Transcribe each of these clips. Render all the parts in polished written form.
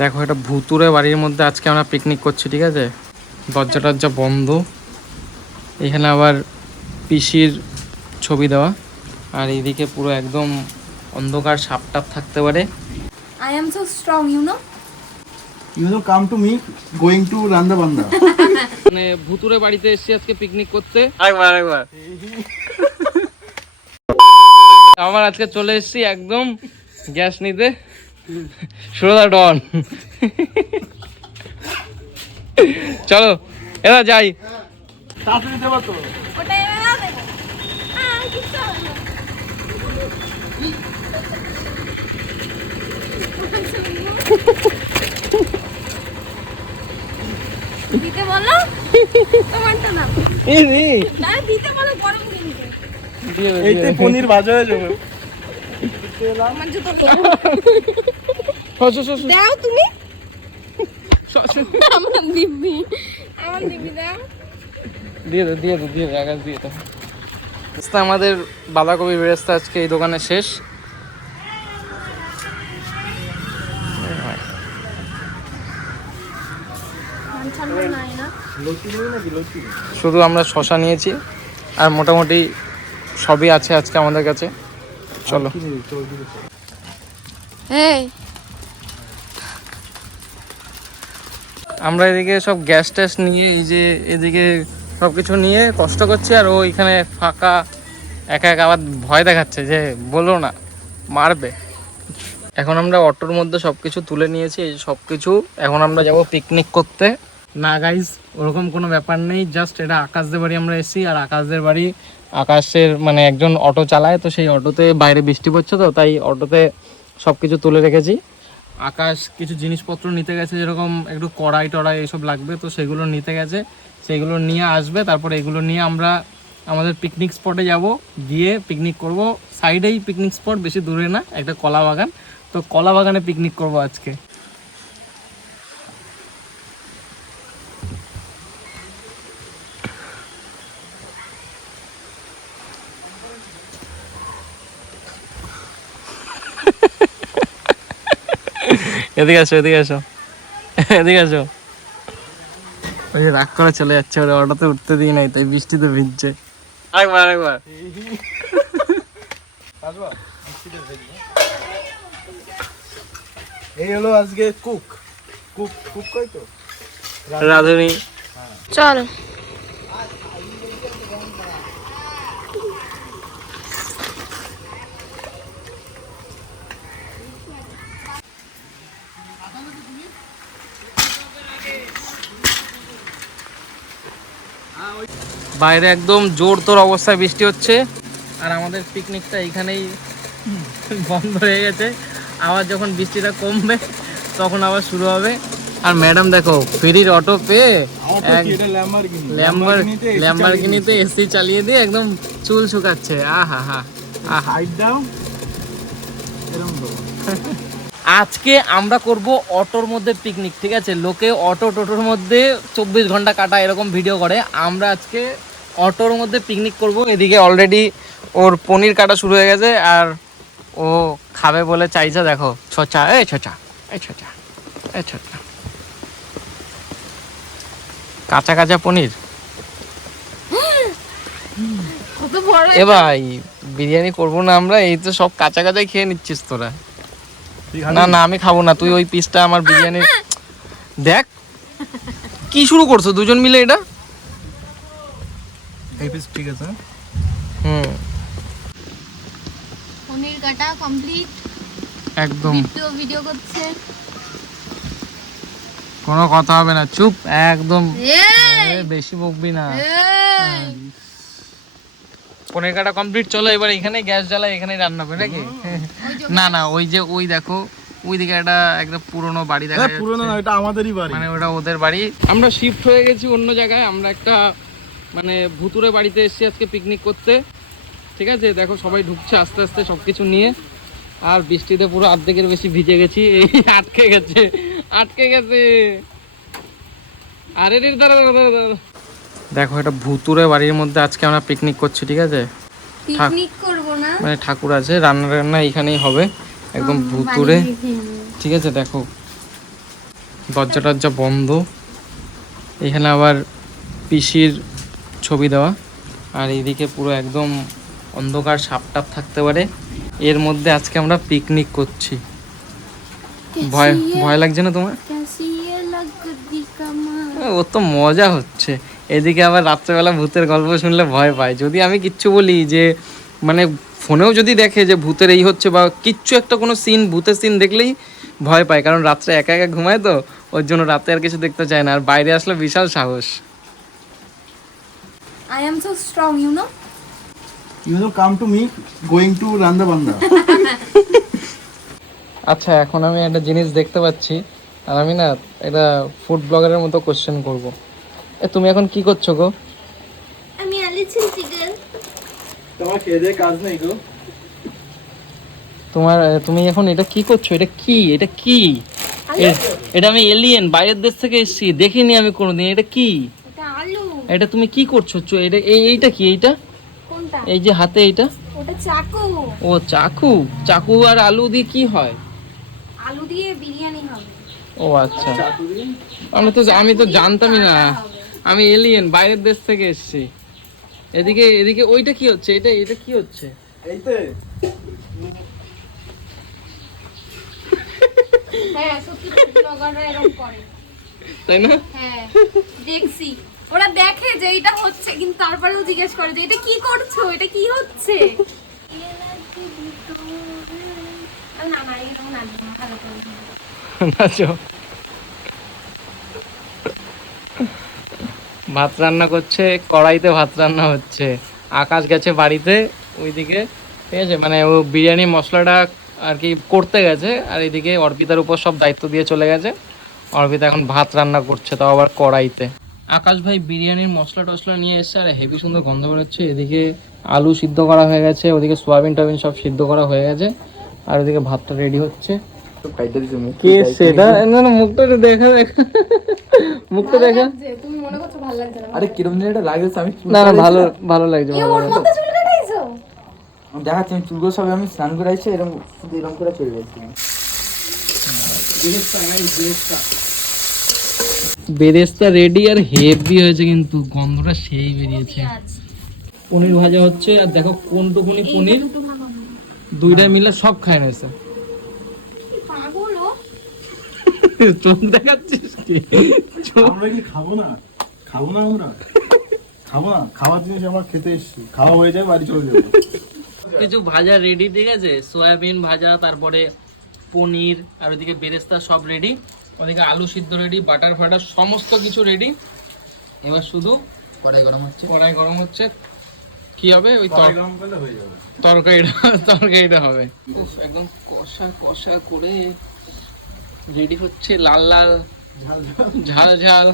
দেখো এটা ভুতুরে বাড়ির মধ্যে আজকে আমরা পিকনিক করছি, ঠিক আছে। দরজা টরজা বন্ধ, এখানে আবার পিসির ছবি দেওয়া, আর এইদিকে পুরো একদম অন্ধকার, সাপ টাপ থাকতে পারে। I am so strong, you know. You know, come to me, going to Randa Banda. মানে ভুতুরে বাড়িতে এসেছি আজকে পিকনিক করতে। একবার আমার আজকে চলে এসেছি একদম গ্যাস নিতে, সুরদা ডন। চলো এরা যাই। তাড়াতাড়ি দেবো তো। ওটাই না দেখো। কিছু হবে না। দিতে বলো তোমারটা না দিতে বলো, গরম কিন্তু এইতে পনির ভাজা হয়ে যাবে। আমার জুতো দাও তুমি, আমার দিবি দাও। দিয়ে আকাশ দিয়ে দাও। আমাদের বাঁধাকপি বেরেস্তা আজকে এই দোকানে শেষ। শুধু আমরা শশা নিয়েছি, আর মোটামুটি সবই আছে আজকে আমাদের কাছে। চলো আমরা এদিকে সব গ্যাস ট্যাস নিয়ে, এই যে এদিকে সব কিছু নিয়ে কষ্ট করছি, আর ও এখানে ফাঁকা একা একা আবার ভয় দেখাচ্ছে যে বলো না মারবে। এখন আমরা অটোর মধ্যে সব কিছু তুলে নিয়েছি, এই সব কিছু। এখন আমরা যাব পিকনিক করতে। না গাইজ, ওরকম কোনো ব্যাপার নেই, জাস্ট এটা আকাশদের বাড়ি আমরা এসেছি, আর আকাশদের বাড়ি আকাশের মানে একজন অটো চালায়, তো সেই অটোতে বাইরে বৃষ্টি পড়ছে, তো তাই অটোতে সব কিছু তুলে রেখেছি। আকাশ কিছু জিনিসপত্র নিতে গেছে, যেরকম একটু কড়াই টড়াই এইসব লাগবে, তো সেগুলো নিতে গেছে, সেগুলো নিয়ে আসবে। তারপরে এগুলো নিয়ে আমরা আমাদের পিকনিক স্পটে যাব, গিয়ে পিকনিক করব। সাইডেই পিকনিক স্পট, বেশি দূরে না, একটা কলা বাগান, তো কলা বাগানে পিকনিক করব আজকে। এদিকে আসো ওই যে রাগ করে চলে যাচ্ছে, ওরা অটোতে উঠতে দিই নাই, তাই বৃষ্টিতে ভিজছে। একবার এই হলো আজকে কুক কই তো রাধুনি। চল বাইরে একদম জোর তোর অবস্থায় বৃষ্টি হচ্ছে, আর আমাদের পিকনিকটা এইখানেই বন্ধ হয়ে গেছে। আবার যখন বৃষ্টিটা কমবে তখন আবার শুরু হবে। আর ম্যাডাম দেখো ফেরির অটো পেয়ে ল্যাম্বরগিনিতে এসি চালিয়ে দিয়ে একদম চুল শুকাচ্ছে। আজকে আমরা করব অটোর মধ্যে পিকনিক, ঠিক আছে। লোকে অটো টোটোর মধ্যে 24 ঘন্টা কাটা এরকম ভিডিও করে, আমরা আজকে অটোর মধ্যে পিকনিক করব। এদিকে অলরেডি ওর পনির কাটা শুরু হয়ে গেছে, আর ও খাবে বলে চাইছে। দেখো ছোচা কাঁচা কাঁচা পনির। এ ভাই বিরিয়ানি করবো না আমরা, এই তো সব কাঁচা কাঁচাই খেয়ে নিচ্ছিস তোরা। না আমি খাবো না, তুই ওই পিসটা আমার বিরিয়ানি দেখ। কি শুরু করছো দুজন মিলে এটা? এই পিস ঠিক আছে। পনির কাটা কমপ্লিট, একদম ভিডিও করছে, কোনো কথা হবে না, চুপ একদম, বেশি বকবি না। পনির কাটা কমপ্লিট, চলো এবার এখানে গ্যাস জ্বালাই, এখানে রান্না হবে নাকি? না ওই যে ওই দেখো ওইদিকে একটা পুরনো বাড়ি দেখা যাচ্ছে। পুরনো না, এটা আমাদেরই বাড়ি, মানে ওটা ওদের বাড়ি। আমরা শিফট হয়ে গেছি অন্য জায়গায়, আমরা একটা মানে ভুতুরে বাড়িতে এসেছি আজকে পিকনিক করতে, ঠিক আছে। দেখো সবাই ঢুকছে আস্তে আস্তে সবকিছু নিয়ে, আর বৃষ্টিতে পুরো অর্ধেকের বেশি ভিজে গেছি, এই আটকে গেছে। আরে দাঁড়া, দেখো এটা ভুতুরে বাড়ির মধ্যে আজকে আমরা পিকনিক করছি, ঠিক আছে। পিকনিক করব না, মানে ঠাকুর আছে, রান্না এখানেই হবে, একদম ভুতুরে, ঠিক আছে। দেখো দরজা টরজা বন্ধ। এখানে আবার পিসির ছবি দেওয়া, আর এইদিকে পুরো একদম অন্ধকার, সাপটাপ থাকতে পারে। এর মধ্যে আজকে আমরা পিকনিক করছি। ভয় ভয় লাগছে না তোমার? ও তো মজা হচ্ছে। এদিকে আবার রাত্রেবেলা ভূতের গল্প শুনলে ভয় পায়। যদি আমি কিচ্ছু বলি যে মানে ফোনেও যদি দেখে যে ভূতের এই হচ্ছে বা কিচ্ছু একটা কোনো সিন, ভূতের সিন দেখলেই ভয় পায়, কারণ রাত্রে একা একা ঘুমায় তো, ওর জন্য রাতে আর কিছু দেখতে চায় না। আর বাইরে আসলে বিশাল সাহস। I am so strong, you know? You will come to me going to Randabanda. আচ্ছা, এখন আমি একটা জিনিস দেখতে পাচ্ছি, আর আমি না এটা ফুড ব্লগারের মতো কোশ্চেন করব। তুমি এখন কি করছো গো? আমি আলিছি চিকেন। তোমার খেয়ে কাজ নেই গো। তুমি এখন এটা কি করছো? এটা কি? এটা আমি এলিয়েন, বাইরের দেশ থেকে এসেছি, দেখিনি আমি কোনোদিন। এটা কি? এটা আলু। এটা তুমি কি করছো? এটা এইটা কি? এইটা কোনটা? এই যে হাতে এইটা? ওটা চাকু। ও চাকু। চাকু আর আলু দিয়ে কি হয়? আলু দিয়ে বিরিয়ানি হবে। ও আচ্ছা, আমি তো জানতামই না। আমি এলিয়েন, বাইরের দেশ থেকে এসেছি। এদিকে ওইটা কি হচ্ছে? এটা কি হচ্ছে? এইতে হ্যাঁ, সত্যি ব্লগাররা এরকম করে, তাই না? হ্যাঁ দেখছি। ওরা দেখে যে এটা হচ্ছে, কিন্তু তারপরেও জিজ্ঞেস করে যে এটা কি করছো, এটা কি হচ্ছে। না না, এরকম নাচবো না, ভালো করে নাচো। ভাত রান্না করছে, কড়াইতে ভাত রান্না হচ্ছে। আকাশ গেছে বাড়িতে ওইদিকে, ঠিক আছে, মানে ও বিরিয়ানি মশলাটা আর কি করতে গেছে, আর এদিকে অর্পিতার উপর সব দায়িত্ব দিয়ে চলে গেছে। অর্পিতা এখন ভাত রান্না করছে, তাও আবার কড়াইতে। আকাশ ভাই বিরিয়ানির মশলা টশলা নিয়ে এসছে, আর হেভি সুন্দর গন্ধ বেরোচ্ছে। এদিকে আলু সিদ্ধ করা হয়ে গেছে, ওদিকে সোয়াবিন টোয়াবিন সব সিদ্ধ করা হয়ে গেছে, আর ওদিকে ভাতটা রেডি হচ্ছে। কে সেটা? না না, মুখটা দেখা মুখটা দেখা। তুমি মনে করছো ভালো লাগছে না? আরে কিরম যেন এটা লাগছে, আমি না না, ভালো লাগছে। ওর মধ্যে চুল কাটাইছো? দেখাচ্ছি আমি চুলগুলো সব আমি স্নান করে আসছি, এরকম শুধু এরকম করে চলে যাচ্ছি। বেরেস্তা রেডি, আর হেভি হয়েছে কিন্তু, গন্ধটা সেই বেরিয়েছে। পনির ভাজা হচ্ছে, আর দেখো কোনটুকুনি পনির দুইটা মিলে সব খায় নিয়েছে। পাগল ও। চোখ দেখাচ্ছিস কি? আমরা কি খাবো না? আমরা খাবো না। খাওয়ার জিনিস আমার খেতে এসেছি, খাওয়া হয়ে যায় বাড়ি চলে যাবো। কিছু ভাজা রেডি, ঠিক আছে, সয়াবিন ভাজা, তারপরে পনির, আর ওদিকে বেরেস্তা সব রেডি, ওদিকে আলু সিদ্ধ রেডি, বাটার ফাটার সমস্ত কিছু রেডি। এবার শুধু কড়াই গরম হচ্ছে। কি হবে? ওই গরম করলে হয়ে যাবে। তরকারিটা হবে। উফ, একদম কষা কষা করে রেডি হচ্ছে, লাল লাল ঝাল ঝাল।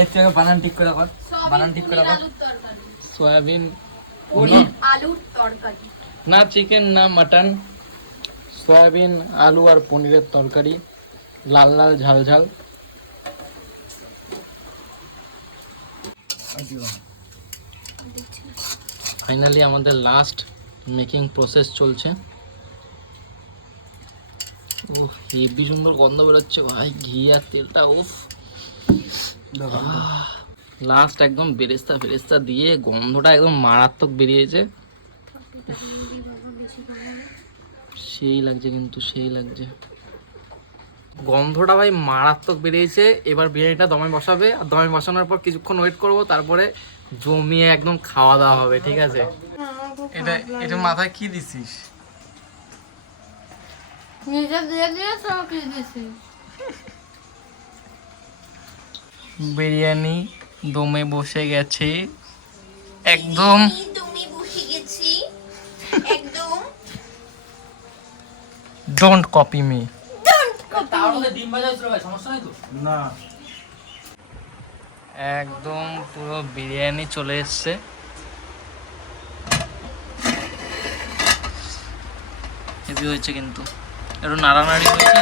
এর থেকে বানান ঠিক করে কর, সয়াবিন আলুর তরকারি, না চিকেন না মাটন, সয়াবিন আলু আর পনিরের তরকারি, লাল লাল ঝাল ঝাল। ফাইনালি আমাদের লাস্ট মেকিং প্রসেস চলছে। উফ, হেবি সুন্দর গন্ধ বেরোচ্ছে ভাই, ঘি আর তেলটা। উফ, লাস্ট একদম বেরেস্তা দিয়ে গন্ধটা একদম মারাত্মক বেরিয়েছে। সেই লাগছে, কিন্তু সেই লাগছে গন্ধটা ভাই, মারাত্মক বেরিয়েছে। এবার বিরিয়ানিটা দমে বসাবে, আর দমে বসানোর পর কিছুক্ষণ ওয়েট করব, তারপরে জমিয়ে একদম খাওয়া দাওয়া হবে, ঠিক আছে? এটা মাথায় কি দিছিস? বিরিয়ানি দমে বসে গেছে একদম। Don't copy me. না, একদম পুরো বিরিয়ানি চলে এসছে। হেভি হয়েছে কিন্তু, একটু নাড়ানাড়ি হয়েছে,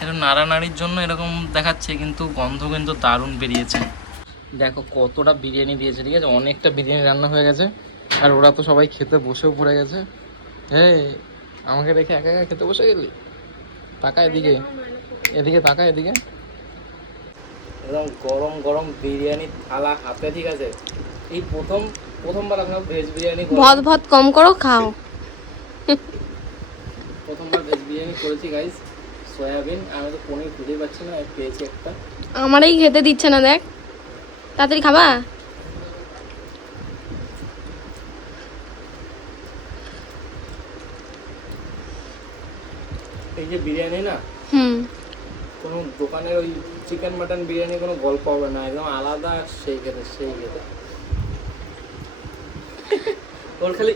একটু নাড়ানাড়ির জন্য এরকম দেখাচ্ছে, কিন্তু গন্ধ কিন্তু দারুণ বেরিয়েছে। দেখো কতটা বিরিয়ানি দিয়েছে, ঠিক আছে, অনেকটা বিরিয়ানি রান্না হয়ে গেছে, আর ওরা তো সবাই খেতে বসেও পড়ে গেছে। হ্যাঁ, আমাকে রেখে একা একা খেতে বসে গেলি? টাকা এদিকে। এদিকে তাকা, এদিকে একদম গরম গরম বিরিয়ানি থালা হাতে, ঠিক আছে? এই প্রথমবার আপনার ভেজ বিরিয়ানি ভদ ভদ কম করো, খাও। প্রথমবার ভেজ বিরিয়ানি করেছি গাইস। সয়াবিন, আমি তো পনির খুঁজে পাচ্ছি না, পেয়েছি একটা। আমারই খেতে দিচ্ছে না, দেখ। তাড়াতাড়ি খাবা। এই যে বিরিয়ানি না, হুম। কোনো দোকানের ওই চিকেন মাটন বিরিয়ানি কোনো গল্প হবে না, একদম আলাদা। সেই খেতে ওর খালি